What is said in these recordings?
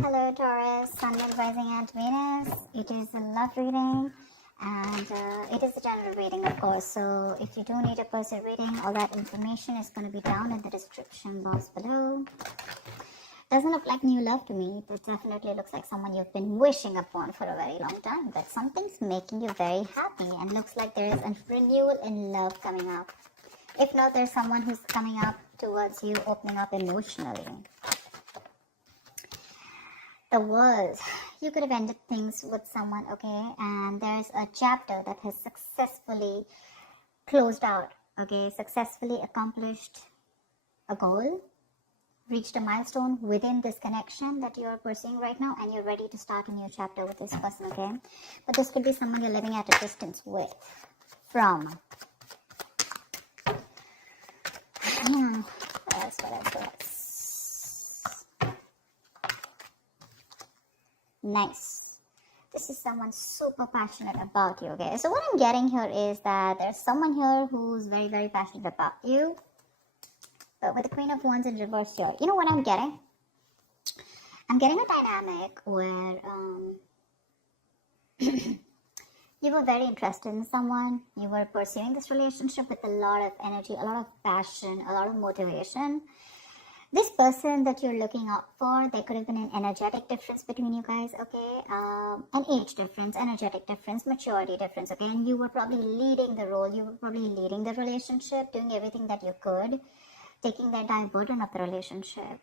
Hello Taurus, Sun, Moon, Rising and Venus. It is a love reading and it is a general reading, of course. So if you do need a personal reading, all that information is going to be down in the description box below. Doesn't look like new love to me. It definitely looks like someone you've been wishing upon for a very long time. But something's making you very happy and looks like there is a renewal in love coming up. If not, there's someone who's coming up towards you, opening up emotionally. The world, you could have ended things with someone, okay, and there's a chapter that has successfully closed out, okay, successfully accomplished a goal, reached a milestone within this connection that you're pursuing right now, and you're ready to start a new chapter with this person, okay. But this could be someone you're living at a distance with, from. What else? Nice. This is someone super passionate about you, okay? So what I'm getting here is that there's someone here who's very, very passionate about you. But with the Queen of Wands in reverse here, you know what I'm getting? I'm getting a dynamic where you were very interested in someone. You were pursuing this relationship with a lot of energy, a lot of passion, a lot of motivation. This person that you're looking out for, there could have been an energetic difference between you guys, okay? An age difference, energetic difference, maturity difference, okay? And you were probably leading the role, you were probably leading the relationship, doing everything that you could, taking the entire burden of the relationship.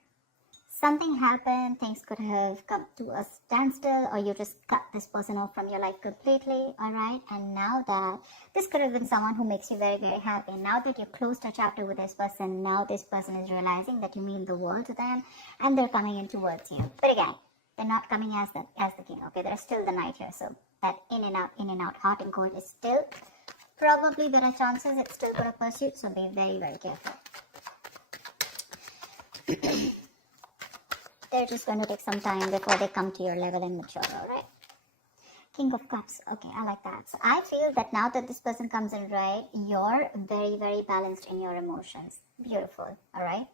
Something happened, things could have come to a standstill, or you just cut this person off from your life completely, alright? And now that this could have been someone who makes you very, very happy. Now that you've closed a chapter with this person, now this person is realizing that you mean the world to them, and they're coming in towards you. But again, they're not coming as the king, okay? There's still the knight here, so that in and out, hot and cold is still, probably there are chances it's still going to pursue, so be very, very careful. They're just going to take some time before they come to your level and mature, alright? King of Cups. Okay, I like that. So I feel that now that this person comes in, right, you're very, very balanced in your emotions. Beautiful, alright?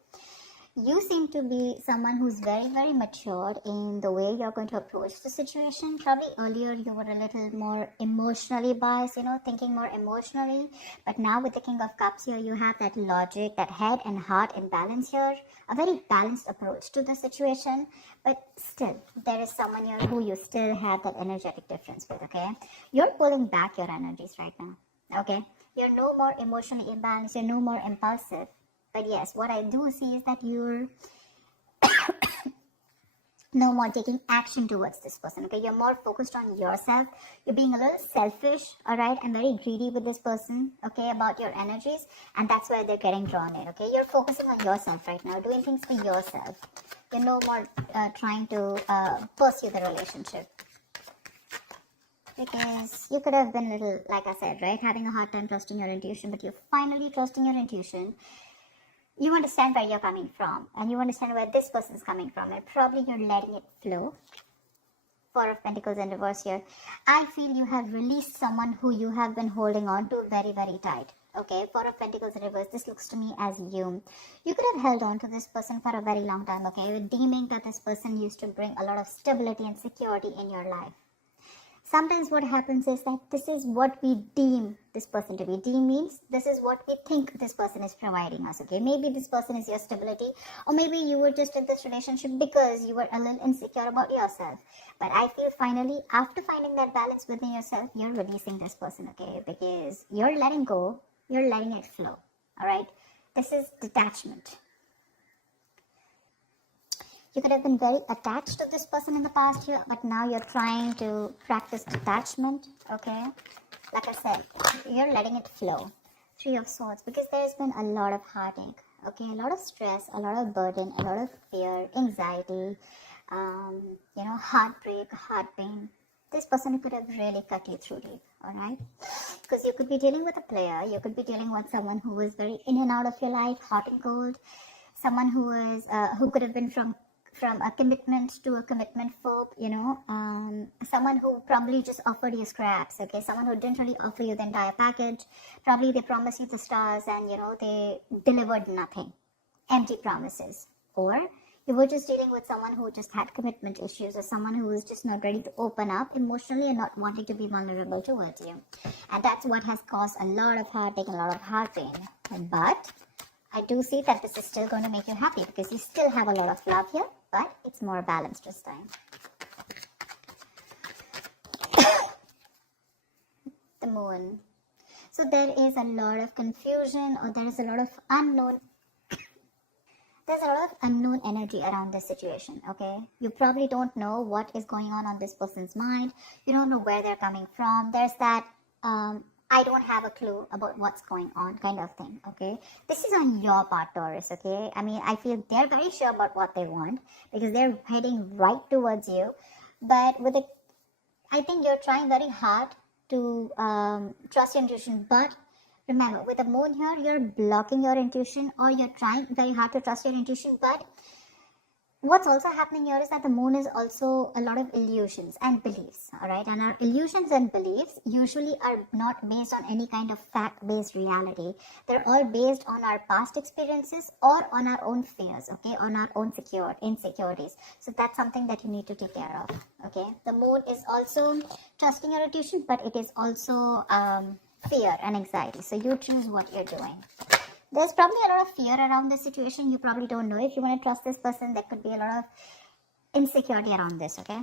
You seem to be someone who's very, very matured in the way you're going to approach the situation. Probably earlier you were a little more emotionally biased, thinking more emotionally. But now with the King of Cups here, you have that logic, that head and heart in balance here. A very balanced approach to the situation. But still, there is someone here who you still have that energetic difference with, okay? You're pulling back your energies right now, okay? You're no more emotionally imbalanced. You're no more impulsive. But yes, what I do see is that you're no more taking action towards this person, okay? You're more focused on yourself. You're being a little selfish, all right? And very greedy with this person, okay, about your energies. And that's where they're getting drawn in, okay? You're focusing on yourself right now, doing things for yourself. You're no more trying to pursue the relationship. Because you could have been a little, like I said, right? Having a hard time trusting your intuition, but you're finally trusting your intuition. You understand where you're coming from, and you understand where this person is coming from, and probably you're letting it flow. Four of Pentacles in reverse here. I feel you have released someone who you have been holding on to very, very tight. Okay, Four of Pentacles in reverse. This looks to me as you. You could have held on to this person for a very long time, okay, deeming that this person used to bring a lot of stability and security in your life. Sometimes what happens is that this is what we deem this person to be. Deem means this is what we think this person is providing us, okay? Maybe this person is your stability, or maybe you were just in this relationship because you were a little insecure about yourself. But I feel finally, after finding that balance within yourself, you're releasing this person, okay? Because you're letting go, you're letting it flow, all right? This is detachment. You could have been very attached to this person in the past year, but now you're trying to practice detachment, okay? Like I said, you're letting it flow. Three of Swords, because there's been a lot of heartache, okay? A lot of stress, a lot of burden, a lot of fear, anxiety, heartbreak, heart pain. This person could have really cut you through deep, all right? Because you could be dealing with a player. You could be dealing with someone who is very in and out of your life, hot and cold. Someone who could have been from a commitment to a commitment phobe, someone who probably just offered you scraps, okay, someone who didn't really offer you the entire package. Probably they promised you the stars and, they delivered nothing, empty promises. Or You were just dealing with someone who just had commitment issues, or someone who is just not ready to open up emotionally and not wanting to be vulnerable towards you. And that's what has caused a lot of heartache and a lot of heart pain. But I do see that this is still going to make you happy, because you still have a lot of love here, but it's more balanced this time. The moon. So there is a lot of confusion, or there is a lot of unknown. There's a lot of unknown energy around this situation, okay? You probably don't know what is going on this person's mind. You don't know where they're coming from. There's that, I don't have a clue about what's going on kind of thing, okay? This is on your part, Taurus, okay? I mean, I feel they're very sure about what they want, because they're heading right towards you. But with it, I think you're trying very hard to trust your intuition, but remember, with the moon here, you're blocking your intuition, or you're trying very hard to trust your intuition. But what's also happening here is that the moon is also a lot of illusions and beliefs, all right? And our illusions and beliefs usually are not based on any kind of fact-based reality. They're all based on our past experiences or on our own fears, okay? On our own insecurities. So that's something that you need to take care of, okay? The moon is also trusting your intuition, but it is also fear and anxiety. So you choose what you're doing. There's probably a lot of fear around this situation. You probably don't know if you want to trust this person. There could be a lot of insecurity around this, okay?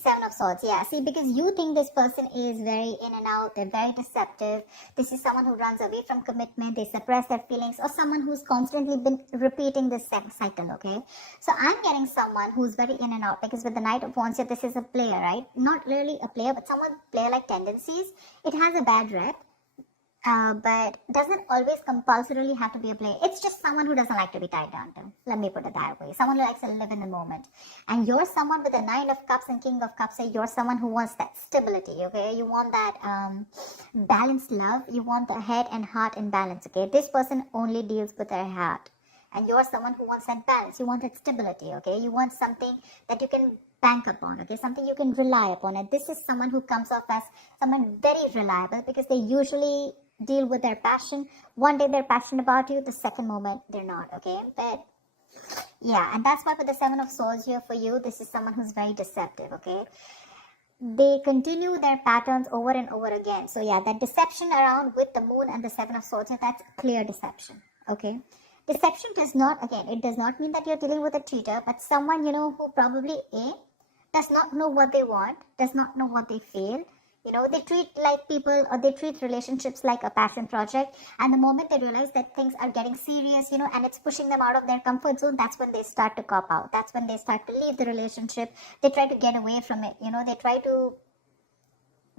Seven of Swords, yeah. See, because you think this person is very in and out, they're very deceptive. This is someone who runs away from commitment, they suppress their feelings, or someone who's constantly been repeating this cycle, okay? So I'm getting someone who's very in and out, because with the Knight of Wands here, this is a player, right? Not really a player, but someone player-like tendencies. It has a bad rep. But doesn't always compulsorily have to be a player. It's just someone who doesn't like to be tied down to. Let me put it that way. Someone who likes to live in the moment. And you're someone with the Nine of Cups and King of Cups. So you're someone who wants that stability, okay? You want that balanced love. You want the head and heart in balance, okay? This person only deals with their heart. And you're someone who wants that balance. You want that stability, okay? You want something that you can bank upon, okay? Something you can rely upon. And this is someone who comes off as someone very reliable, because they usually deal with their passion. One day they're passionate about you, the second moment they're not, okay? But yeah, and that's why with the Seven of Swords here for you, this is someone who's very deceptive, okay? They continue their patterns over and over again. So yeah, that deception around with the moon and the Seven of Swords, that's clear deception, okay? Deception does not, again, it does not mean that you're dealing with a cheater, but someone, you know, who probably does not know what they want, does not know what they feel. You know, they treat like people, or they treat relationships like a passion project. And the moment they realize that things are getting serious, you know, and it's pushing them out of their comfort zone, that's when they start to cop out. That's when they start to leave the relationship. They try to get away from it. You know, they try to,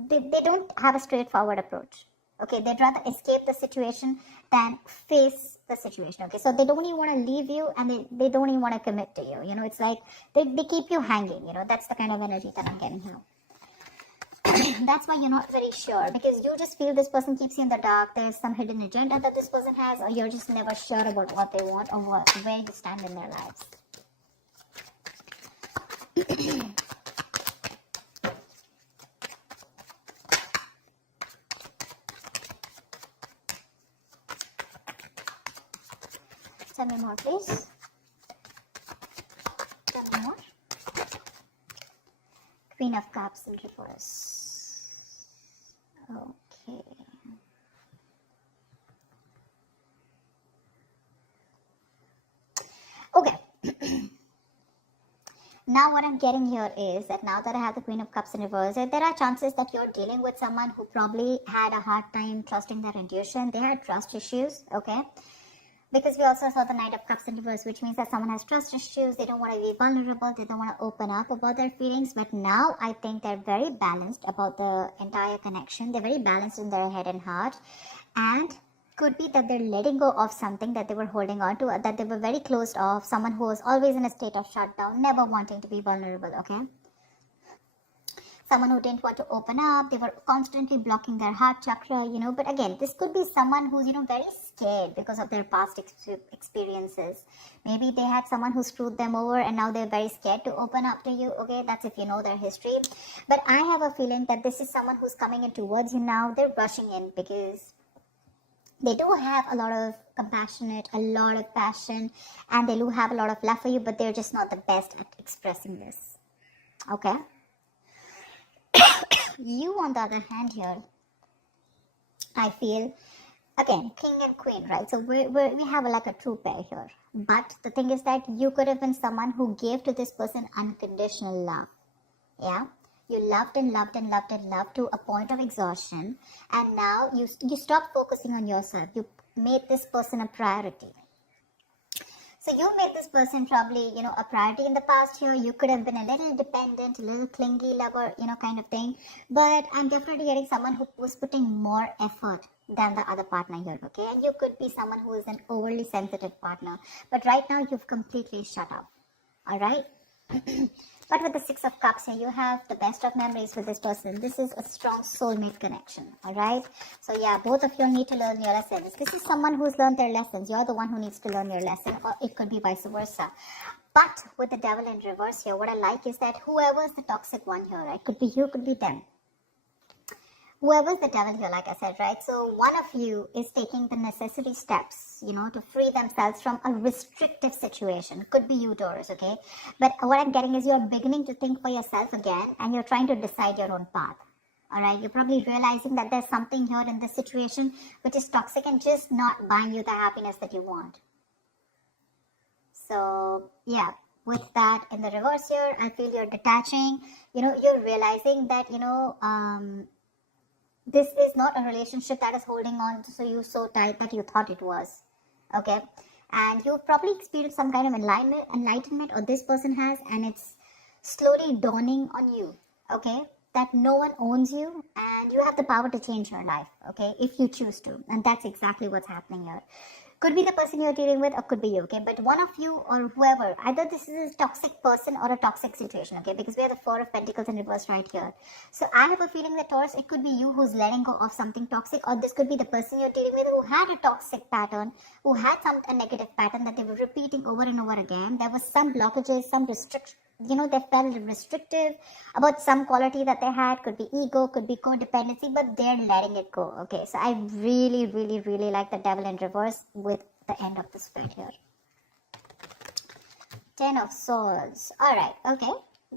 they don't have a straightforward approach. Okay, they'd rather escape the situation than face the situation. Okay, so they don't even want to leave you, and they don't even want to commit to you. You know, it's like they keep you hanging. You know, that's the kind of energy that I'm getting here. That's why you're not very sure, because you just feel this person keeps you in the dark. There's some hidden agenda that this person has, or you're just never sure about what they want or where you stand in their lives. Tell me more, please. Tell me more. Queen of Cups in reverse. Okay. Okay. Now what I'm getting here is that now that I have the Queen of Cups in reverse, there are chances that you're dealing with someone who probably had a hard time trusting their intuition. They had trust issues, okay? Because we also saw the Knight of Cups in reverse, which means that someone has trust issues. They don't want to be vulnerable. They don't want to open up about their feelings. But now I think they're very balanced about the entire connection. They're very balanced in their head and heart. And could be that they're letting go of something that they were holding on to, that they were very closed off. Someone who was always in a state of shutdown, never wanting to be vulnerable, okay? Someone who didn't want to open up. They were constantly blocking their heart chakra, you know. But again, this could be someone who's, you know, very scared because of their past experiences. Maybe they had someone who screwed them over, and now they're very scared to open up to you, okay? That's if you know their history. But I have a feeling that this is someone who's coming in towards you now. They're rushing in because They do have a lot of compassionate, a lot of passion, and they do have a lot of love for you, but they're just not the best at expressing this. Okay? You, on the other hand, here, I feel, again, king and queen, right? So we have like a true pair here. But the thing is that you could have been someone who gave to this person unconditional love. Yeah? You loved and loved and loved and loved to a point of exhaustion, and now you stopped focusing on yourself. You made this person a priority. So you made this person probably, a priority in the past here. You could have been a little dependent, a little clingy lover, kind of thing. But I'm definitely getting someone who was putting more effort than the other partner here, okay? And you could be someone who is an overly sensitive partner. But right now, you've completely shut off, all right? But with the Six of Cups here, you have the best of memories with this person. This is a strong soulmate connection, all right? So yeah, both of you need to learn your lessons. This is someone who's learned their lessons. You're the one who needs to learn your lesson, or it could be vice versa. But with the devil in reverse here, what I like is that whoever's the toxic one here, right? Could be you, could be them. Whoever's the devil here, like I said, right? So one of you is taking the necessary steps, to free themselves from a restrictive situation. Could be you, Taurus, okay? But what I'm getting is you're beginning to think for yourself again, and you're trying to decide your own path. All right? You're probably realizing that there's something here in this situation which is toxic and just not buying you the happiness that you want. So, yeah. With that in the reverse here, I feel you're detaching. You're realizing that, this is not a relationship that is holding on to you so tight that you thought it was, okay? And you've probably experienced some kind of enlightenment, or this person has, and it's slowly dawning on you, okay? That no one owns you, and you have the power to change your life, okay? If you choose to, and that's exactly what's happening here. Could be the person you're dealing with, or could be you, okay? But one of you or whoever, either this is a toxic person or a toxic situation, okay? Because we have the Four of Pentacles in reverse right here. So I have a feeling that, Taurus, it could be you who's letting go of something toxic, or this could be the person you're dealing with who had a toxic pattern, who had a negative pattern that they were repeating over and over again. There was some blockages, some restrictions. They felt restrictive about some quality that they had. Could be ego, could be codependency, but they're letting it go. Okay, so I really, really, really like the devil in reverse with the end of the spread here. 10 of Swords. All right, okay.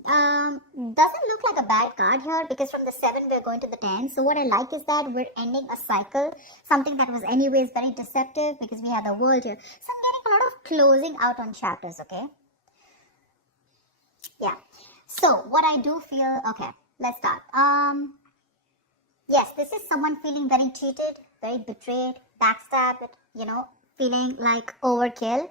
Doesn't look like a bad card here, because from the 7 we're going to the 10. So what I like is that we're ending a cycle, something that was anyways very deceptive, because we have the World here. So I'm getting a lot of closing out on chapters, okay? Yeah. So what I do feel, okay, let's start. Yes, this is someone feeling very cheated, very betrayed, backstabbed, feeling like overkill.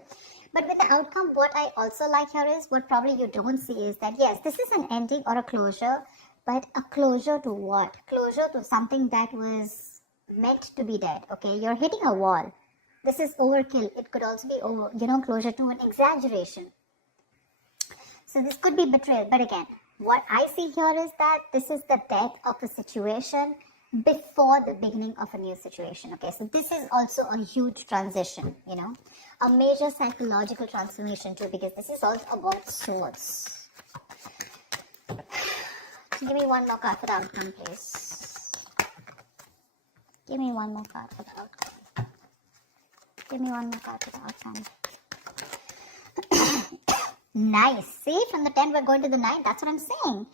But with the outcome, what I also like here is, what probably you don't see is that, yes, this is an ending or a closure, but a closure to what? Closure to something that was meant to be dead, okay? You're hitting a wall. This is overkill. It could also be, closure to an exaggeration. So this could be betrayal, but again, what I see here is that this is the death of a situation before the beginning of a new situation, okay? So this is also a huge transition, a major psychological transformation too, because this is also about swords. Give me one more card for the outcome, please. Give me one more card for the outcome. Give me one more card for the outcome. Nice. See, from the 10 we're going to the 9. That's what I'm saying.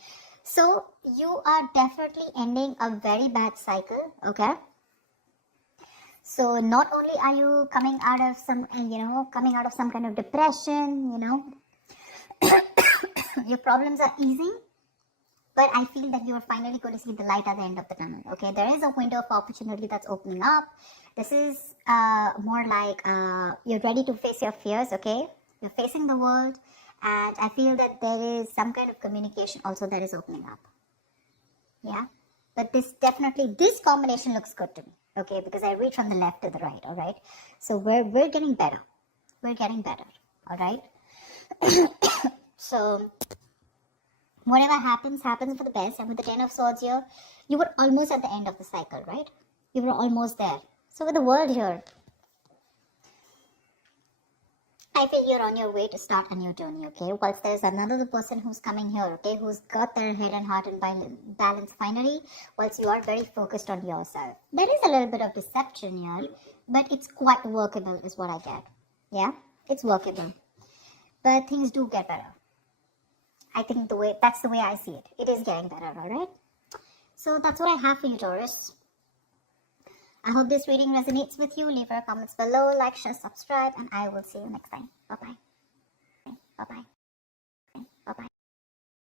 So you are definitely ending a very bad cycle, okay? So not only are you coming out of some, kind of depression, your problems are easing, but I feel that you are finally going to see the light at the end of the tunnel, okay? There is a window of opportunity that's opening up. This is more like you're ready to face your fears, okay? You're facing the world. And I feel that there is some kind of communication also that is opening up. Yeah. But this combination looks good to me. Okay. Because I read from the left to the right. All right. So we're getting better. We're getting better. All right. So whatever happens for the best. And with the 10 of Swords here, you were almost at the end of the cycle, right? You were almost there. So with the World here, I feel you're on your way to start a new journey, okay? Whilst there's another person who's coming here, okay? Who's got their head and heart in balance finally, whilst you are very focused on yourself. There is a little bit of deception here, but it's quite workable is what I get. Yeah, it's workable, but things do get better. I think that's the way I see it. It is getting better, all right? So that's what I have for you, Taurus. I hope this reading resonates with you. Leave your comments below, like, share, subscribe, and I will see you next time. Bye-bye. Bye-bye. Bye-bye.